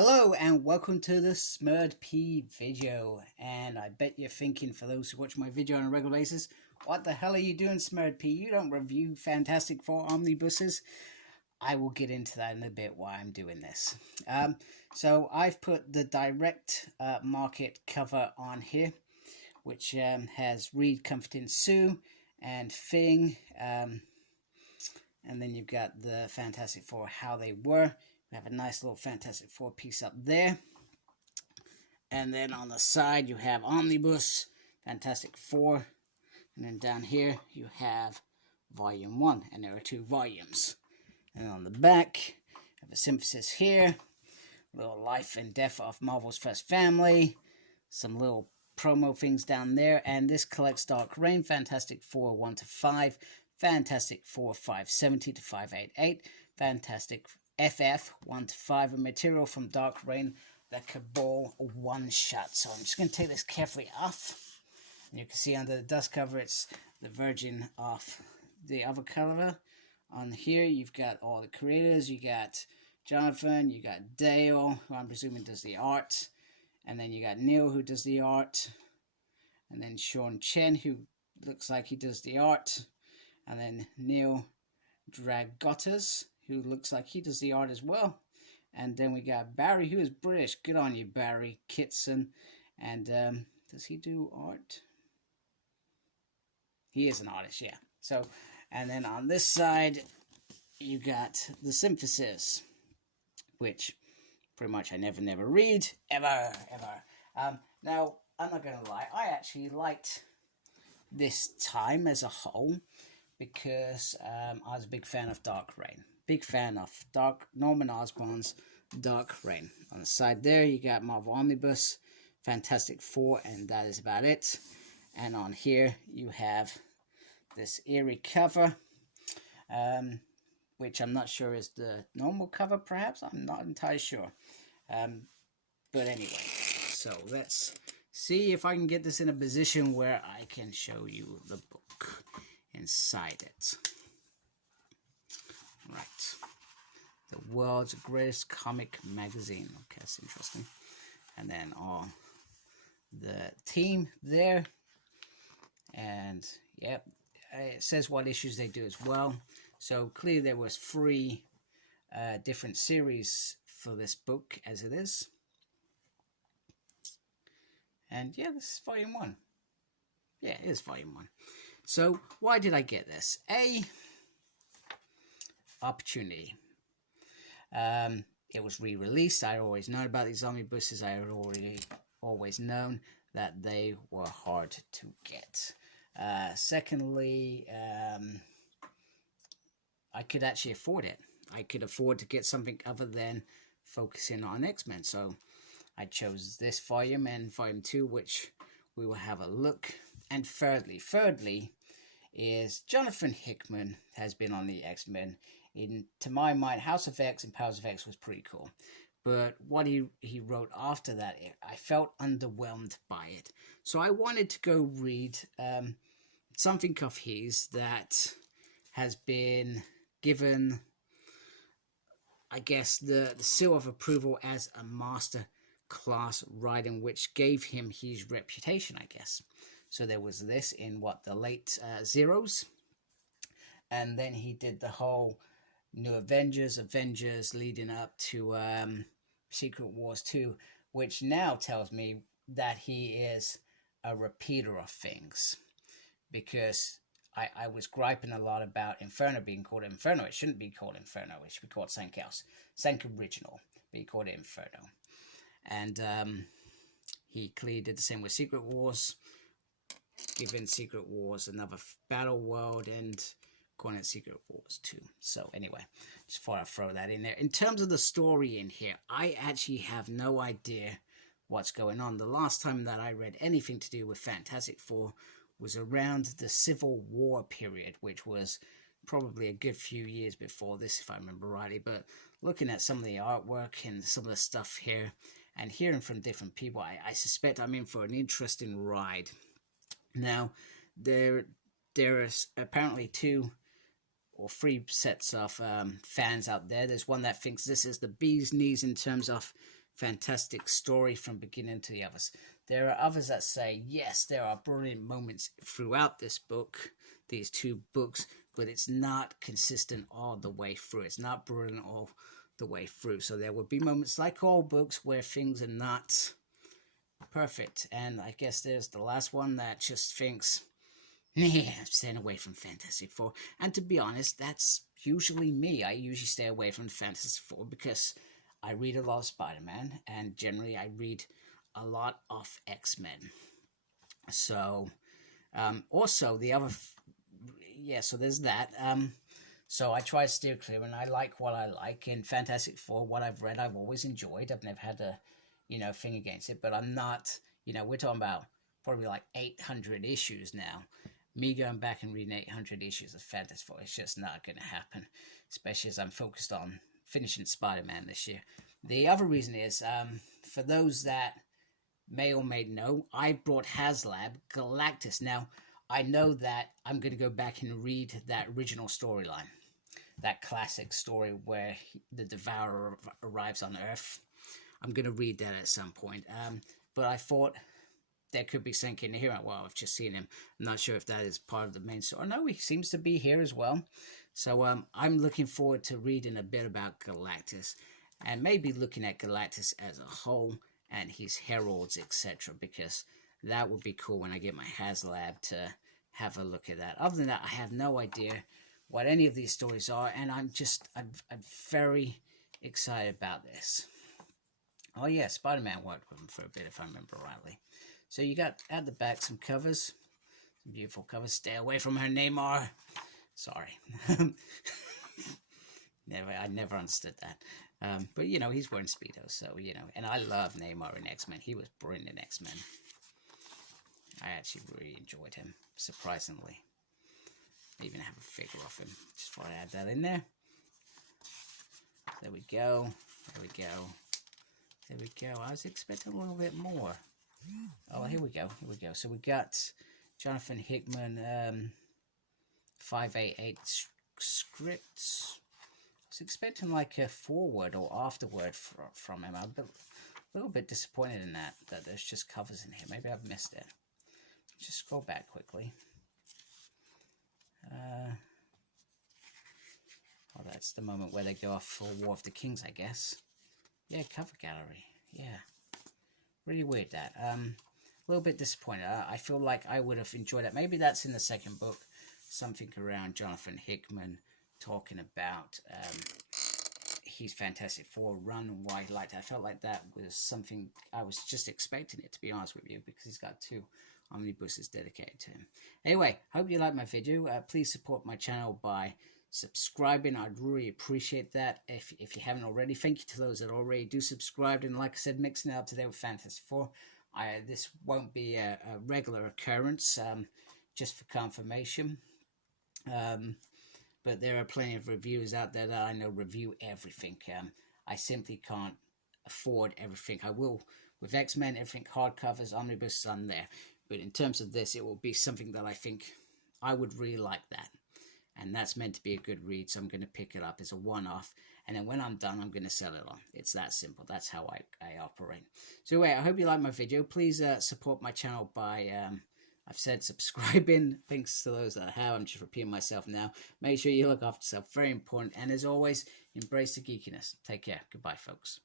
Hello and welcome to the Smurd P video. And I bet you're thinking, for those who watch my video on a regular basis, what the hell are you doing, Smurd P? You don't review Fantastic Four omnibuses. I will get into that in a bit why I'm doing this. So I've put the direct market cover on here, which has Reed comforting Sue and Thing. And then you've got the Fantastic Four, how they were. We have a nice little Fantastic Four piece up there. And then on the side you have Omnibus, Fantastic Four. And then down here you have Volume 1. And there are 2 volumes. And on the back, you have a synthesis here. A little life and death of Marvel's First Family. Some little promo things down there. And this collects Dark Reign, Fantastic Four 1 to 5. Fantastic Four 570 to 588. Fantastic FF 1 to 5, a material from Dark Reign, the Cabal one-shot. So I'm just going to take this carefully off. And you can see under the dust cover, it's the version of the other cover. On here, you've got all the creators. You got Jonathan, you got Dale, who I'm presuming does the art. And then you got Neil, who does the art. And then Sean Chen, who looks like he does the art. And then Neil Dragotas, who looks like he does the art as well. And then we got Barry, who is British. Good on you, Barry Kitson. And does he do art? He is an artist, yeah. So, and then on this side, you got the synthesis, which pretty much I never read, ever. Now, I'm not going to lie. I actually liked this time as a whole because I was a big fan of Dark Reign. Big fan of Norman Osborn's Dark Reign. On the side there, you got Marvel Omnibus, Fantastic Four, and that is about it. And on here, you have this eerie cover, which I'm not sure is the normal cover, perhaps. I'm not entirely sure. But anyway, so let's see if I can get this in a position where I can show you the book inside it. Right, the world's greatest comic magazine. Okay, that's interesting. And then all the team there, and yep, it says what issues they do as well. So clearly there was 3 different series for this book as it is. And yeah, this is volume 1. Yeah, it is volume 1. So why did I get this? Opportunity. It was re-released. I always known about these omnibuses. I had always known that they were hard to get. Secondly, I could actually afford it. I could afford to get something other than focusing on X-Men. So I chose this volume and volume 2, which we will have a look. And thirdly is Jonathan Hickman has been on the X-Men. To my mind, House of X and Powers of X was pretty cool. But what he wrote after that, I felt underwhelmed by it. So I wanted to go read something of his that has been given, I guess, the seal of approval as a master class writing, which gave him his reputation, I guess. So there was this in, the late zeros. And then he did the whole New Avengers leading up to Secret Wars 2, which now tells me that he is a repeater of things. Because I was griping a lot about Inferno being called Inferno. It shouldn't be called Inferno. It should be called something else. Something original. But he called it Inferno. And he clearly did the same with Secret Wars, giving Secret Wars another battle world and calling it Secret Wars 2. So anyway, just thought I'd throw that in there. In terms of the story in here, I actually have no idea what's going on. The last time that I read anything to do with Fantastic Four was around the Civil War period, which was probably a good few years before this, if I remember rightly. But looking at some of the artwork and some of the stuff here and hearing from different people, I suspect I'm in for an interesting ride. Now, there is apparently 2 or 3 sets of fans out there. There's one that thinks this is the bee's knees in terms of fantastic story from beginning to the others. There are others that say, yes, there are brilliant moments throughout this book, these 2 books, but it's not consistent all the way through. It's not brilliant all the way through. So there will be moments, like all books, where things are not perfect. And I guess there's the last one that just thinks, yeah, I'm staying away from Fantastic Four. And to be honest, that's usually me. I usually stay away from Fantastic Four because I read a lot of Spider-Man, and generally I read a lot of X-Men. So, also the other, so there's that. So I try to steer clear, and I like what I like. In Fantastic Four, what I've read, I've always enjoyed. I've never had a, thing against it, but I'm not, we're talking about probably like 800 issues now. Me going back and reading 800 issues of Fantastic Four, it's just not going to happen, especially as I'm focused on finishing Spider-Man this year. The other reason is, for those that may or may know, I brought HasLab Galactus. Now, I know that I'm going to go back and read that original storyline, that classic story where the Devourer arrives on Earth. I'm going to read that at some point. But I thought there could be something in here. Well, I've just seen him. I'm not sure if that is part of the main story. No, he seems to be here as well. So I'm looking forward to reading a bit about Galactus, and maybe looking at Galactus as a whole and his heralds, etc., because that would be cool when I get my HasLab to have a look at that. Other than that, I have no idea what any of these stories are, and I'm very excited about this. Oh yeah, Spider-Man worked with him for a bit, if I remember rightly. So you got at the back some covers, some beautiful covers. Stay away from her, Neymar. Sorry. I never understood that. But, he's wearing Speedos, so, and I love Neymar in X-Men. He was brilliant in X-Men. I actually really enjoyed him, surprisingly. I even have a figure of him. Just thought I'd add that in there. There we go. There we go. There we go. I was expecting a little bit more. Oh, here we go. Here we go. So we got Jonathan Hickman, 588 scripts. I was expecting like a forward or afterword from him. I'm a little bit disappointed in that there's just covers in here. Maybe I've missed it. Just scroll back quickly. Oh, that's the moment where they go off for War of the Kings, I guess. Yeah, cover gallery. Yeah. Really weird that. A little bit disappointed. I feel like I would have enjoyed it. Maybe that's in the second book. Something around Jonathan Hickman talking about his Fantastic Four run and why he liked it. I felt like that was something I was just expecting it, to be honest with you, because he's got 2 omnibuses dedicated to him. Anyway, hope you liked my video. Please support my channel by subscribing. I'd really appreciate that if you haven't already. Thank you to those that already do subscribe. And like I said, mixing it up today with Fantastic Four. This won't be a regular occurrence, just for confirmation. But there are plenty of reviewers out there that I know review everything. I simply can't afford everything. I will with X-Men, everything hardcovers, omnibus, I'm there. But in terms of this, it will be something that I think I would really like that. And that's meant to be a good read, so I'm going to pick it up as a one-off. And then when I'm done, I'm going to sell it on. It's that simple. That's how I operate. So anyway, I hope you like my video. Please support my channel by, I've said subscribing. Thanks to those that have. I'm just repeating myself now. Make sure you look after yourself. Very important. And as always, embrace the geekiness. Take care. Goodbye, folks.